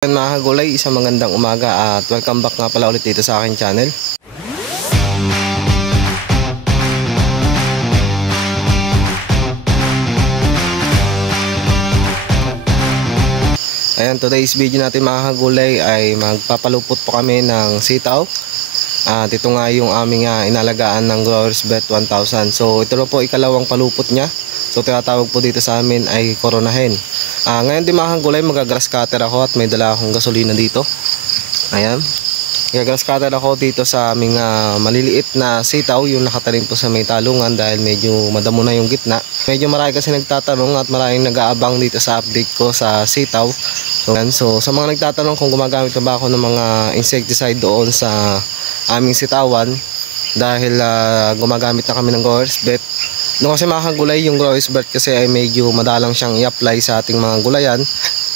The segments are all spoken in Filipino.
Mga kagulay, isang magandang umaga at welcome back nga pala ulit dito sa aking channel. Ayan, today's video natin mga kagulay ay magpapalupot po kami ng sitaw. At ito nga yung aming inalagaan ng Growers Bet 1000. So ito na po ikalawang palupot niya. So tinatawag po dito sa amin ay koronahin. Ngayon din mga kagulay, magagrass cutter ako at may dala akong gasolina dito. Ayan, magagrass cutter ako dito sa aming maliliit na sitaw, yung nakatanim po sa may talungan dahil medyo madamo na yung gitna. Medyo marami kasi nagtatanong at maraming nag-aabang dito sa update ko sa sitaw. So sa mga nagtatanong kung gumagamit na ba ako ng mga insecticide doon sa aming sitawan, dahil gumagamit na kami ng Growers Bet. No, kasi mga kagulay, yung Growers Bet kasi ay medyo madalang siyang i-apply sa ating mga gulayan.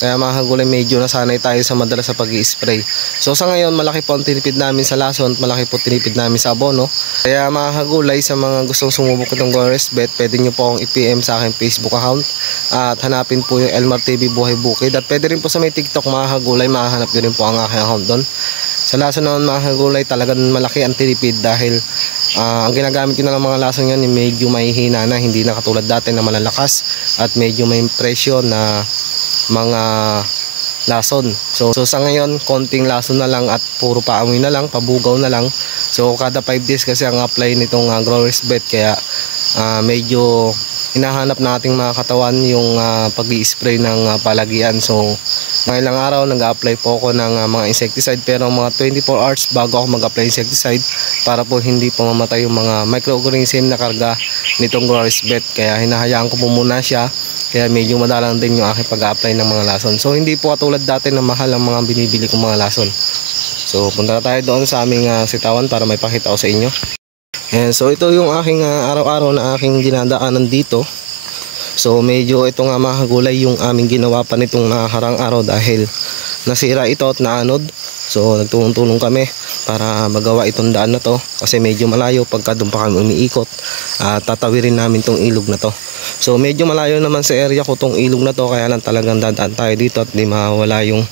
Kaya mga kagulay, medyo nasanay tayo sa madalas sa pag-i-spray. So sa ngayon, malaki po ang tinipid namin sa lason, malaki po tinipid namin sa abono. Kaya mga kagulay, sa mga gustong sumubok itong Growers Bet, pwede nyo po akong i-PM sa aking Facebook account at hanapin po yung Elmar TV Buhay Bukid. At pwede rin po sa may TikTok mga kagulay, mahanap nyo rin po ang aking account doon. Sa lason naman mga kagulay, talagang malaki ang tinipid dahil ang ginagamit ko na ng mga lason yan medyo mahihina na, hindi na katulad dati na malalakas at medyo may presyo na mga lason. So sa ngayon, konting lason na lang at puro paamoy na lang, pabugaw na lang. So kada 5 days kasi ang apply nitong Growers Bet, kaya medyo hinahanap nating mga katawan yung pag-i-spray ng palagian. So ngayong araw nag-a-apply po ako ng mga insecticide, pero mga 24 hours bago ako mag-apply insecticide para po hindi po mamatay yung mga microorganism na karga nitong Growers Bet. Kaya hinahayaan ko po muna siya, kaya medyo madalang din yung aking pag-a-apply ng mga lason. So hindi po katulad dati na mahal ang mga binibili kong mga lason. So punta tayo doon sa aming sitawan para may pakita ko sa inyo. And so ito yung aking araw-araw na aking dinadaanan dito. So medyo ito nga mga kagulay yung aming ginawa pa nitong nakarang araw dahil nasira ito at naanod. So nagtulong-tulong kami para magawa itong daan na to kasi medyo malayo pagka doon pa kami umiikot. Tatawirin namin tong ilog na to. So medyo malayo naman sa area ko tong ilog na to, kaya lang talagang dadaan tayo dito at di mawala yung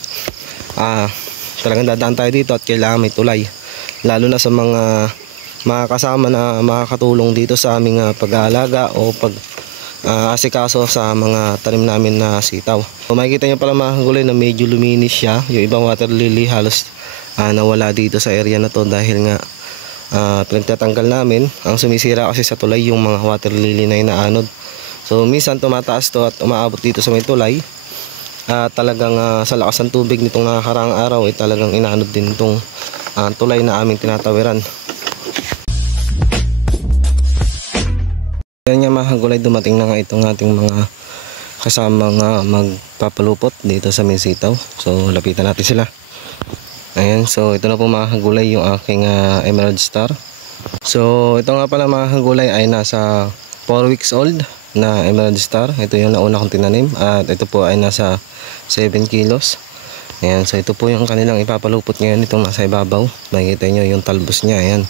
talagang dadaan tayo dito at kailangan may tulay. Lalo na sa mga kasama na makakatulong dito sa aming pag-aalaga o asikaso sa mga tanim namin na sitaw. So makikita nyo pala mga kagulay na medyo luminis siya. Yung ibang water lily halos nawala dito sa area na to dahil nga pinagtatanggal namin. Ang sumisira kasi sa tulay yung mga water lily na inaanod. So minsan tumataas to at umaabot dito sa may tulay. Talagang sa lakas ng tubig nitong nakakaraang araw ay talagang inaanod din itong tulay na aming tinatawiran. Yan nga mga kagulay, dumating na nga itong ating mga kasama nga magpapalupot dito sa may sitaw. So lapitan natin sila. Ayan, so ito na po mga kagulay yung aking Emerald Star. So ito nga pala mga kagulay ay nasa 4 weeks old na Emerald Star. Ito yung nauna kong tinanim at ito po ay nasa 7 kilos. Ayan, so ito po yung kanilang ipapalupot ngayon, itong nasa ibabaw. Makikita nyo yung talbos niya. Ayan,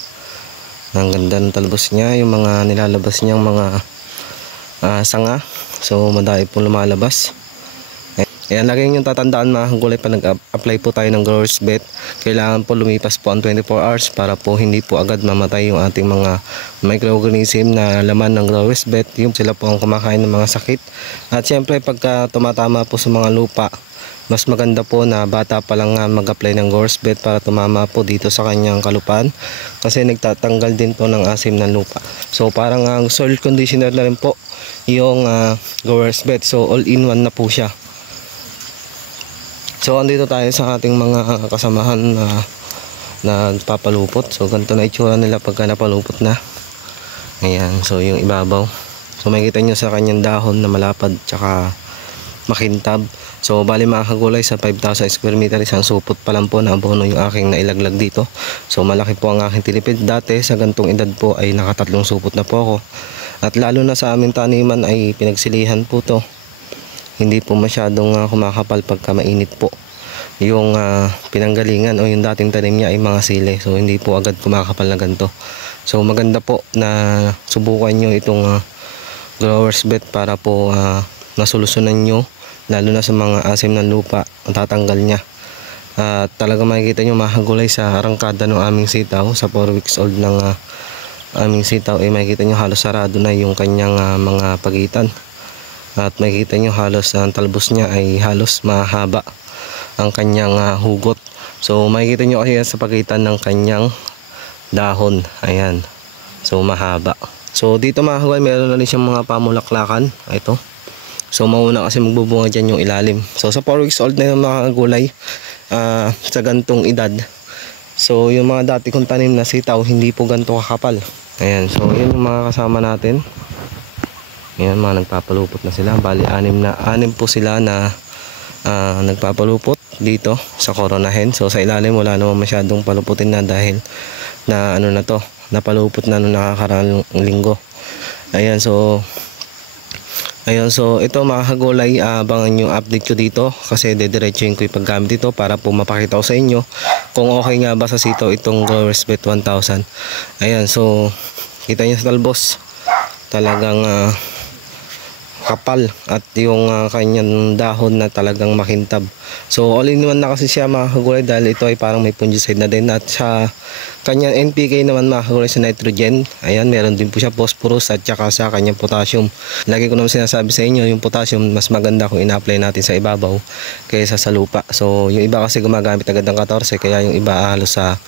ang ganda ng talbos niya, yung mga nilalabas niyang mga sanga. So madami pong lumalabas. Ayan, lagi yung tatandaan mga kagulay, pa nag-apply po tayo ng Growers Bet, kailangan po lumipas po ang 24 hours para po hindi po agad mamatay yung ating mga microorganism na laman ng Growers Bet. Yung sila po ang kumakain ng mga sakit. At syempre pagka tumatama po sa mga lupa, mas maganda po na bata pa lang mag-apply ng Growers Bet para tumama po dito sa kanyang kalupaan kasi nagtatanggal din po ng asim ng lupa. So parang soil conditioner na rin po yung Growers Bet. So all in one na po siya. So andito tayo sa ating mga kasamahan na nagpapalupot. So ganito na itsura nila pagka napalupot na. Ayan, so yung ibabaw. So makikita nyo sa kanyang dahon na malapad tsaka makintab. So bali mga kagulay, sa 5,000 square meter isang supot pa lang po na abono yung aking nailaglag dito. So malaki po ang aking tinipid. Dati sa gantong edad po ay nakatatlong supot na po ako. At lalo na sa aming taniman ay pinagsilihan po to. Hindi po masyadong kumakapal pagka mainit po. Yung pinanggalingan o yung dating tanim niya ay mga sili. So hindi po agad kumakapal na ganito. So maganda po na subukan nyo itong Growers Bet para po nasolusyonan nyo lalo na sa mga asim ng lupa, matatanggal niya. At talaga makikita nyo mga kagulay sa arangkada ng aming sitaw, sa 4 weeks old ng aming sitaw, makikita nyo halos sarado na yung kanyang mga pagitan. At makikita nyo halos ang talbos niya ay halos mahaba ang kanyang hugot. So makikita nyo kasi sa pagitan ng kanyang dahon, ayan, so mahaba. So dito mga kagulay, meron na rin siyang mga pamulaklakan. Ito, so mauna kasi magbubunga dyan yung ilalim. So sa 4 weeks old na yung mga kagulay, sa gantong edad, so yung mga dati kong tanim na sitaw hindi po ganto kakapal. Ayan, so yun yung mga kasama natin. Ayan, mga nagpapalupot na sila. Bali, anim po sila na nagpapalupot dito sa Corona hen. So sa ilalim wala naman masyadong paluputin na dahil na ano na to, napalupot na nung nakakaraang linggo. Ayan, so ito mga kagulay, abangan yung update ko dito kasi dediretsuhin ko yung paggamit dito para po mapakita ko sa inyo kung okay nga ba sa sitaw itong Growers Bet 1000. Ayan, so kita nyo sa talbos, talagang kapal, at yung kanyang dahon na talagang makintab. So all in one na kasi siya mga kagulay dahil ito ay parang may fungicide na din, at sa kanyang NPK naman mga kagulay sa nitrogen, ayan, meron din po siya phosphorus at saka sa kanyang potassium. Lagi ko naman sinasabi sa inyo, yung potassium mas maganda kung ina-apply natin sa ibabaw kaysa sa lupa. So yung iba kasi gumagamit agad ng 14, kaya yung iba halos sa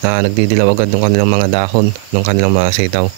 nagdidilaw agad ng kanilang mga dahon ng kanilang mga sitaw.